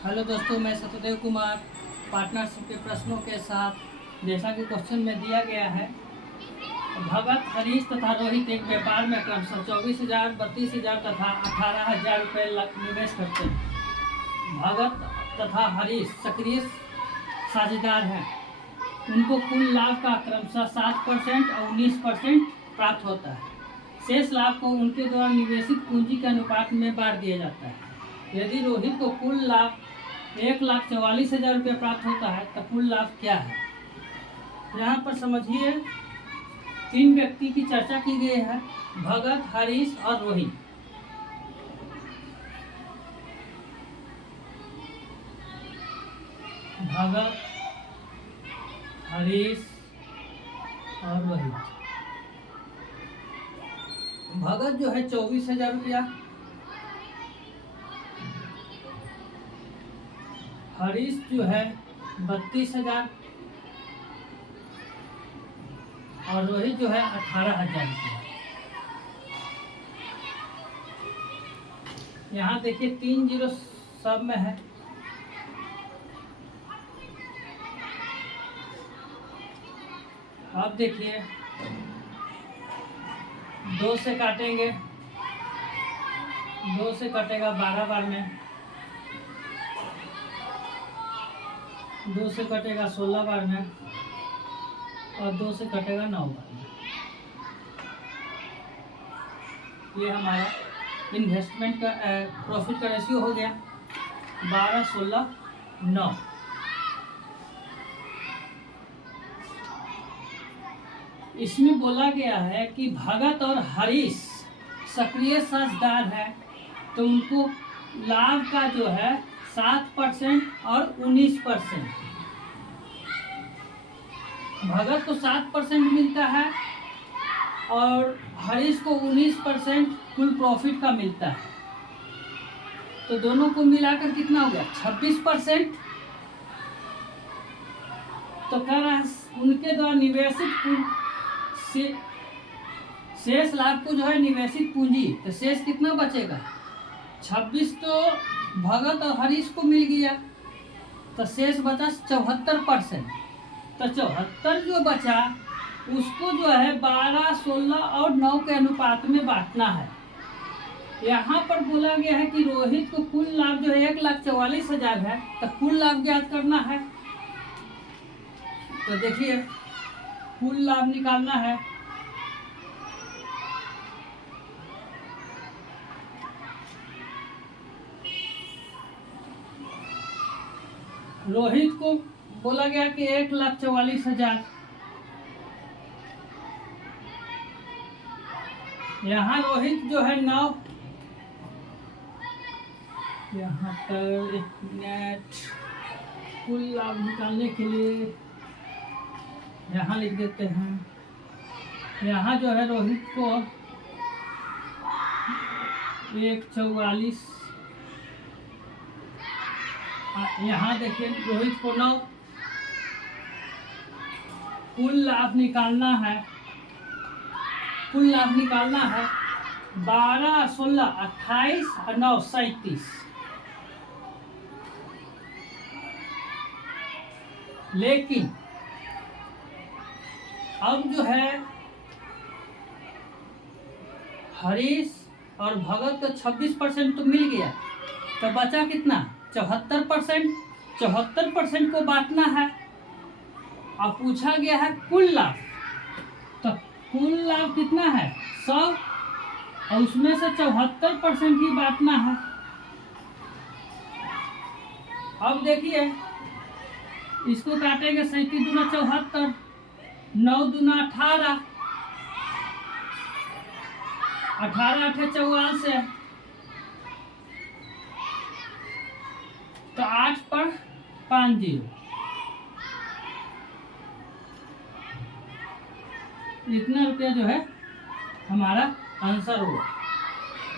Hello दोस्तों, मैं Satyadev Kumar partnership के प्रश्नों के साथ जैसा कि क्वेश्चन में दिया गया है। भगत, हरीश तथा रोहित एक व्यापार में क्रमशः 24,000, 32,000 तथा 18,000 रुपये निवेश करते हैं। भगत तथा हरीश सक्रिय साझेदार हैं। उनको कुल लाभ का क्रमशः 7% और 19% प्राप्त होता है। शेष लाभ को उनके द्वारा निवेशित पूंजी के अनुपात में बांट दिया जाता है। यदि रोहित को कुल लाभ 1,44,000 रुपये प्राप्त होता है तो कुल लाभ क्या है? यहाँ पर समझिए, 3 व्यक्ति की चर्चा की गई है, भगत, हरीश और रोहित। भगत, हरीश और रोहित। भगत जो है 24,000 रुपया, हरीश जो है 32,000 और रोहित जो है 18,000 रुपया। यहाँ देखिए 3 जीरो सब में है। अब देखिए 2 से काटेंगे, 2 से कटेगा 12 बार में, 2 से कटेगा 16 बार में और 2 से कटेगा 9 बार में। ये हमारा इन्वेस्टमेंट का प्रॉफिट का रेशियो हो गया 12, 16, 9। इसमें बोला गया है कि भगत और हरीश सक्रिय साझेदार है, तो उनको लाभ का जो है 7% और 19%। भगत को 7% मिलता है और हरीश को 19% कुल प्रॉफिट का मिलता है। तो दोनों को मिलाकर कितना हो गया? 26%। तो कह रहा है उनके द्वारा निवेशित शेष लाभ को जो है निवेशित पूंजी, तो शेष कितना बचेगा? 26 तो भगत और हरीश को मिल गया, तो शेष बचा 74%। तो 74 जो बचा उसको जो है 12, 16 और 9 के अनुपात में बांटना है। यहाँ पर बोला गया है कि रोहित को कुल लाभ जो है 1,44,000 है, तो कुल लाभ ज्ञात करना है। तो देखिए कुल लाभ निकालना है। रोहित को बोला गया कि 1,44,000। यहाँ रोहित जो है 9, यहाँ पर एक मिनट, कुल लाभ निकालने के लिए यहाँ लिख देते हैं। यहाँ जो है रोहित को 1,44, यहाँ देखिए रोहित को 9, कुल लाभ निकालना है। कुल लाभ निकालना है 12, 16, 28 और 9, 37। लेकिन अब जो है हरीश और भगत को 26% तो मिल गया, तो बचा कितना? 74%। 74% को बांटना है। अब पूछा गया है कुल लाभ, तो कुल लाभ कितना है? 100, और उसमें से 74% ही बांटना है। अब देखिए इसको काटेंगे, 37 दूना 74, 9 दूना 18, 18 8 44, तो 8 पर 5 0। इतना रुपया जो है हमारा आंसर होगा।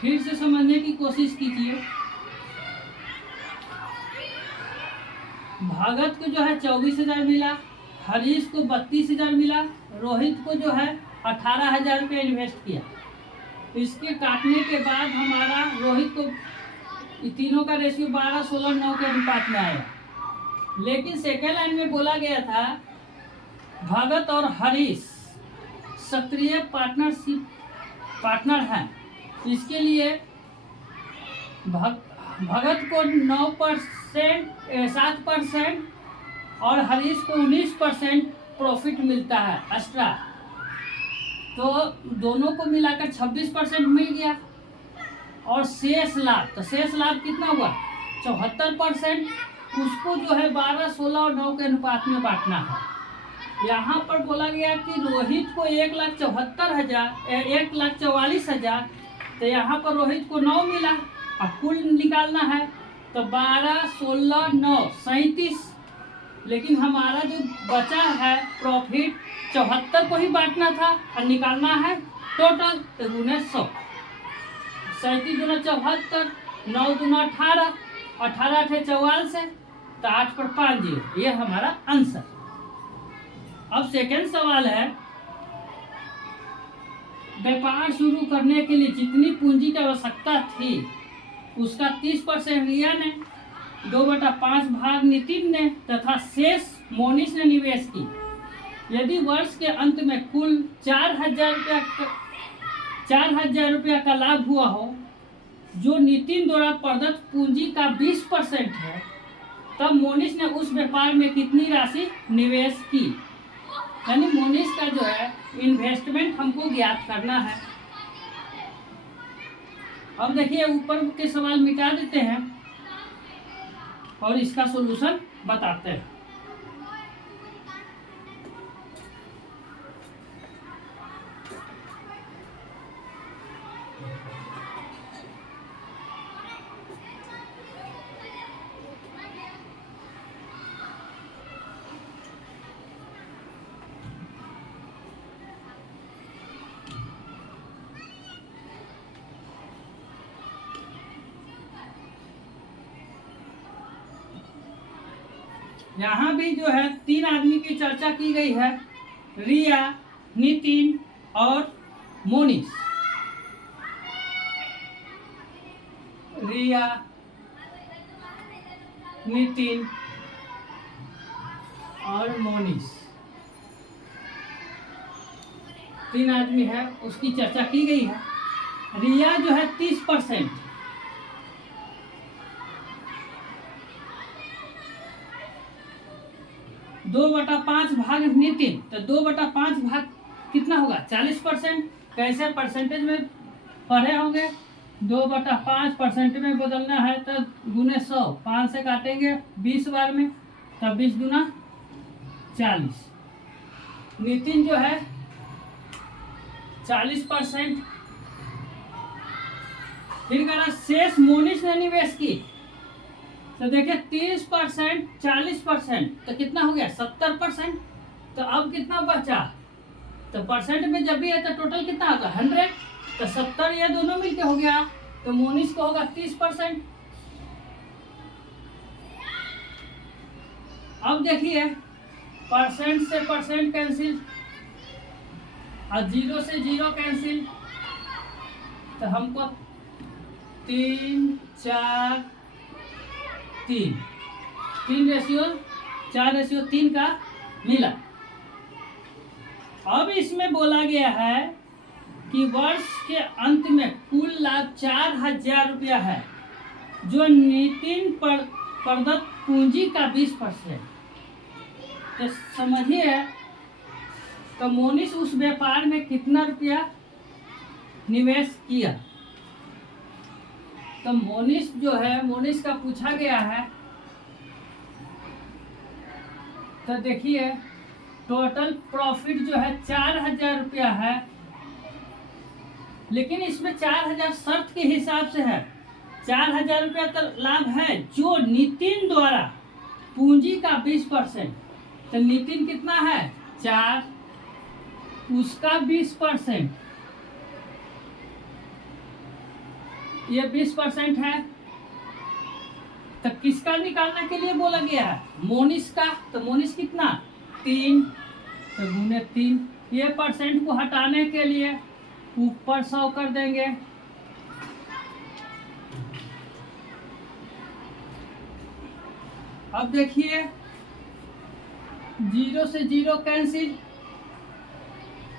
फिर से समझने की कोशिश कीजिए। भगत को जो है 24,000 मिला, हरीश को 32,000 मिला, रोहित को जो है 18,000 रुपये इन्वेस्ट किया। इसके काटने के बाद हमारा रोहित को ये तीनों का रेशियो 12, 16, 9 के अनुपात में आया। लेकिन सेकेंड लाइन में बोला गया था भगत और हरीश सक्रिय पार्टनर हैं। इसके लिए भगत को 7% और हरीश को 19% प्रॉफिट मिलता है एक्स्ट्रा। तो दोनों को मिलाकर 26% मिल गया। और शेष लाभ, तो शेष लाभ कितना हुआ 74%। उसको जो है 12, 16 और 9 के अनुपात में बांटना है। यहाँ पर बोला गया कि रोहित को 1,44,000, तो यहाँ पर रोहित को 9 मिला और कुल निकालना है तो 12, 16, 9, 37। लेकिन हमारा जो बचा है प्रॉफिट 74 को ही बांटना था और निकालना है टोटल, तो गुने 100। 37 दूना 74, 9 दूना 18, 18 × 44 है तो 8 पर 5 0। ये हमारा आंसर। अब सेकेंड सवाल है, व्यापार शुरू करने के लिए जितनी पूंजी की आवश्यकता थी उसका 30% रिया ने, 2/5 भाग नितिन ने तथा शेष मोनिश ने निवेश की। यदि वर्ष के अंत में कुल 4,000 रुपया का लाभ हुआ हो, जो नितिन द्वारा प्रदत्त पूंजी का 20% है, तब मोनिश ने उस व्यापार में कितनी राशि निवेश की। यानी मोनिश का जो है इन्वेस्टमेंट हमको ज्ञात करना है। अब देखिए ऊपर के सवाल मिटा देते हैं और इसका सॉल्यूशन बताते हैं। यहाँ भी जो है 3 आदमी की चर्चा की गई है, रिया, नितिन और मोनिश। रिया, नितिन और मोनिश 3 आदमी है, उसकी चर्चा की गई है। रिया जो है 30%, 2/5 भाग नितिन, तो 2/5 भाग कितना होगा 40%। कैसे परसेंटेज में पढ़े होंगे, 2/5% में बदलना है तो गुने 100, 5 से काटेंगे 20 बार में, तब 20 दूना 40। नितिन जो है 40%। फिर कहा शेष मोनिश ने निवेश की, तो देखिए 30%, 40%, तो कितना हो गया 70%। तो अब कितना बचा, तो परसेंट में जब भी है तो टोटल कितना होगा 100, तो 70 ये दोनों मिलके हो गया, तो मोनिश को होगा 30%। अब देखिए परसेंट से परसेंट कैंसिल और 0 से 0 कैंसिल, तो हमको 3, 4, 3 रेशियो 4 रेशियो 3 का मिला। अब इसमें बोला गया है कि वर्ष के अंत में कुल लाभ 4,000 रुपया है, जो नितिन पर प्रदत्त पूंजी का 20%। तो समझिए, तो मोनिश उस व्यापार में कितना रुपया निवेश किया। तो मोनिश जो है, मोनिश का पूछा गया है, तो देखिए टोटल प्रॉफिट जो है 4,000 रुपया है, लेकिन इसमें 4,000 शर्त के हिसाब से है। 4,000 रुपया का लाभ है जो नितिन द्वारा पूंजी का 20%। तो नितिन कितना है 4, उसका 20%, ये 20% है। तो किसका निकालने के लिए बोला गया है, मोनिश का। तो मोनिश कितना 3, तो गुने 3। ये परसेंट को हटाने के लिए ऊपर 100 कर देंगे, अब देखिए 0 से 0 कैंसिल,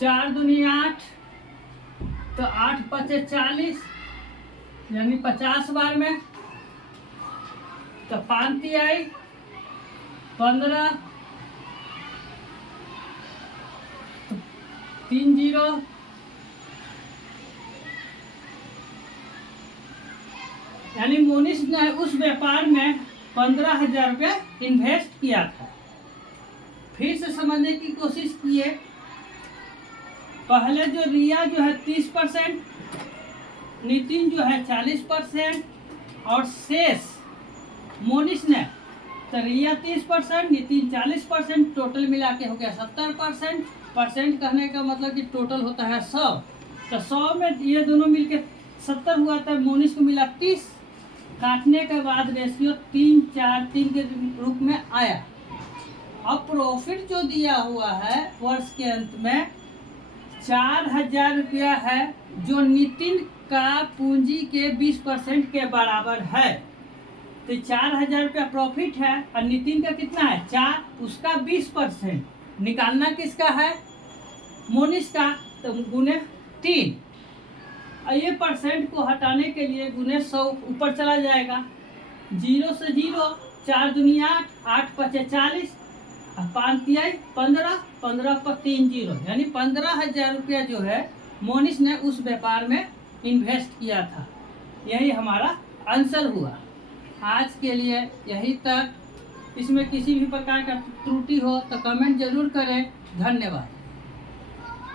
4 दूनी 8, तो 8 पचे 40 यानी 50 बार में, तो 5 आई 15, 3 0, यानी मोनिश ने उस व्यापार में 15,000 रुपया इन्वेस्ट किया था। फिर से समझने की कोशिश किए। पहले जो रिया जो है 30%, नितिन जो है 40% और शेष मोनिश ने, तो रिया 30%, नितिन 40%, टोटल मिला के हो गया 70%। परसेंट कहने का मतलब कि टोटल होता है 100, तो 100 में ये दोनों मिलके 70 हुआ था, मोनिश को मिला 30। काटने के बाद रेशियो 3 4 3 के रूप में आया। अब प्रॉफिट जो दिया हुआ है वर्ष के अंत में 4,000 रुपया है, जो नितिन का पूंजी के 20% के बराबर है। तो 4,000 रुपया प्रॉफिट है और नितिन का कितना है 4, उसका 20% निकालना किसका है, मोनिश का, तो गुने 3। और ये परसेंट को हटाने के लिए गुने 100 ऊपर चला जाएगा। 0 से 0, 4 दूनी 8, 8 पचे 40, 5 तिहाई 15, 15 पर 3 0, यानी 15,000 रुपया जो है मोनिश ने उस व्यापार में इन्वेस्ट किया था। यही हमारा आंसर हुआ। आज के लिए यही तक। इसमें किसी भी प्रकार का त्रुटि हो तो कमेंट जरूर करें। धन्यवाद।